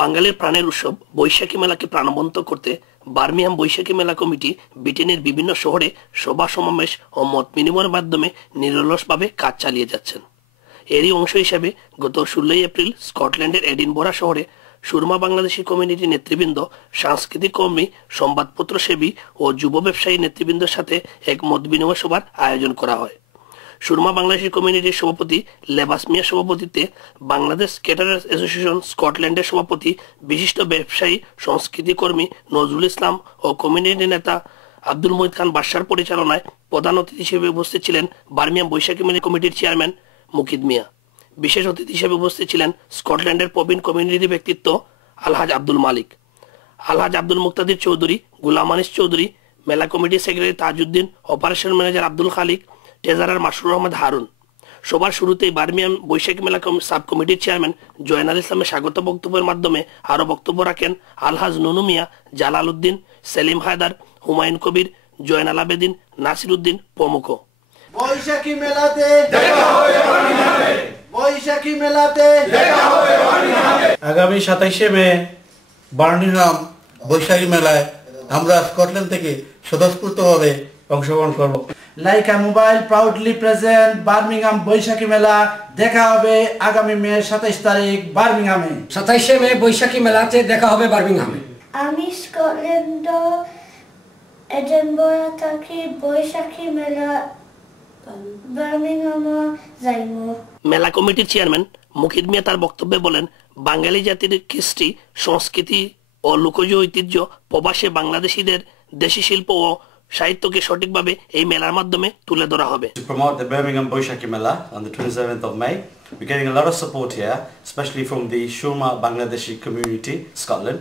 বাঙালির প্রাণের উৎসব বৈশাখী মেলাকে প্রাণবন্ত করতে বার্মিংহাম বৈশাখী মেলা কমিটি ব্রিটেনের বিভিন্ন শহরে সভা সমাবেশ ও মত বিনিময়ের মাধ্যমে নিরলসভাবে কাজ চালিয়ে যাচ্ছেন। এরই অংশ হিসেবে গত 16 এপ্রিল স্কটল্যান্ডের এডিনবরা শহরে সুরমা বাংলাদেশি কমিউনিটি নেতৃবৃন্দ, সাংস্কৃতিক কর্মী, সংবাদপত্র সেবী ও যুব ব্যবসায়ী নেতৃবৃন্দের সাথে এক মত বিনিময় সভার আয়োজন করা হয়। সুরমা বাংলাদেশি কমিউনিটির সভাপতি লেবাস মিয়ার সভাপতিত্বে বাংলাদেশ ক্যাটারার্স অ্যাসোসিয়েশন স্কটল্যান্ডের সভাপতি, বিশিষ্ট ব্যবসায়ী সংস্কৃতি কর্মী নজরুল ইসলাম ও কমিউনিটি নেতা আব্দুল মুহিত খান বাদশার পরিচালনায় প্রধান অতিথি হিসেবে উপস্থিত ছিলেন বার্মিংহাম বৈশাখী মেলা কমিটির চেয়ারম্যান মুকিদ মিয়া। বিশেষ অতিথি হিসেবে উপস্থিত ছিলেন স্কটল্যান্ডের প্রবীণ কমিউনিটি ব্যক্তিত্ব আলহাজ আব্দুল মালিক, আলহাজ আব্দুল মুক্তাদির চৌধুরী, গুলাম আনিস চৌধুরী, মেলা কমিটির secretary Tajuddin, operation manager Abdul Khalik, treasurer Masrur Ahmed Harun. সবার শুরুতেই বার্মিংহাম বৈশাখী মেলা সাব কমিটির চেয়ারম্যান জয়নাল ইসলামের স্বাগত বক্তব্যের মাধ্যমে আরো বক্তব্য রাখেন আলহাজ নুনু মিয়া, জালাল উদ্দিন, সেলিম হায়দার, হুমায়ুন কবির, জয়নাল আবেদিন, নাসির উদ্দিন প্রমুখ। বৈশাখী মেলাতে দেখা হবে বার্মিংহামে, বৈশাখী মেলাতে দেখা হবে বার্মিংহামে। আগামী 27শে মে বার্মিংহাম বৈশাখী মেলায় আমরা স্কটল্যান্ড থেকে স্বতঃস্ফূর্তভাবে অংশগ্রহণ করব। Laika mobile proudly present Birmingham বৈশাখী মেলা। দেখা হবে আগামী মে 27 তারিখ বার্মিংহামে। 27শে মে বৈশাখী মেলাতে দেখা হবে বার্মিংহামে। আমি স্কটল্যান্ড এডিনবরা থাকি, বৈশাখী মেলা বার্মিংহামে যাইব। মেলা কমিটির চেয়ারম্যান মুকিদ মিয়া তার বক্তব্যে বলেন, বাঙালি জাতির কৃষ্টি, সংস্কৃতি ও লোকজ ঐতিহ্য প্রবাসে বাংলাদেশিদের দেশি শিল্প ও সাহিত্যকে সঠিকভাবে এই মেলার মাধ্যমে তুলে ধরা হবে। To promote the Birmingham Boishaki Mela on the 27th of May, we're getting a lot of support here, especially from the Shurma Bangladeshi community, Scotland,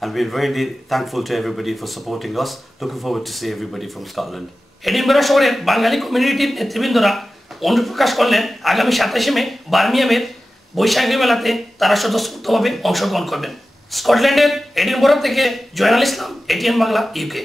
and we're really thankful to everybody for supporting us. Looking forward to see everybody from Scotland. Edinburgh শহরের বাঙালি কমিউনিটির নেতৃবৃন্দরা অনুরোধ প্রকাশ করলেন আগামী 27শে মে বার্মিংহামের বৈশাখী মেলাতে তারা স্বতঃস্ফূর্তভাবে অংশগ্রহণ করবেন। স্কটল্যান্ডের এডিনবরা থেকে জয়নাল ইসলাম, এটিএন বাংলা, ইউকে।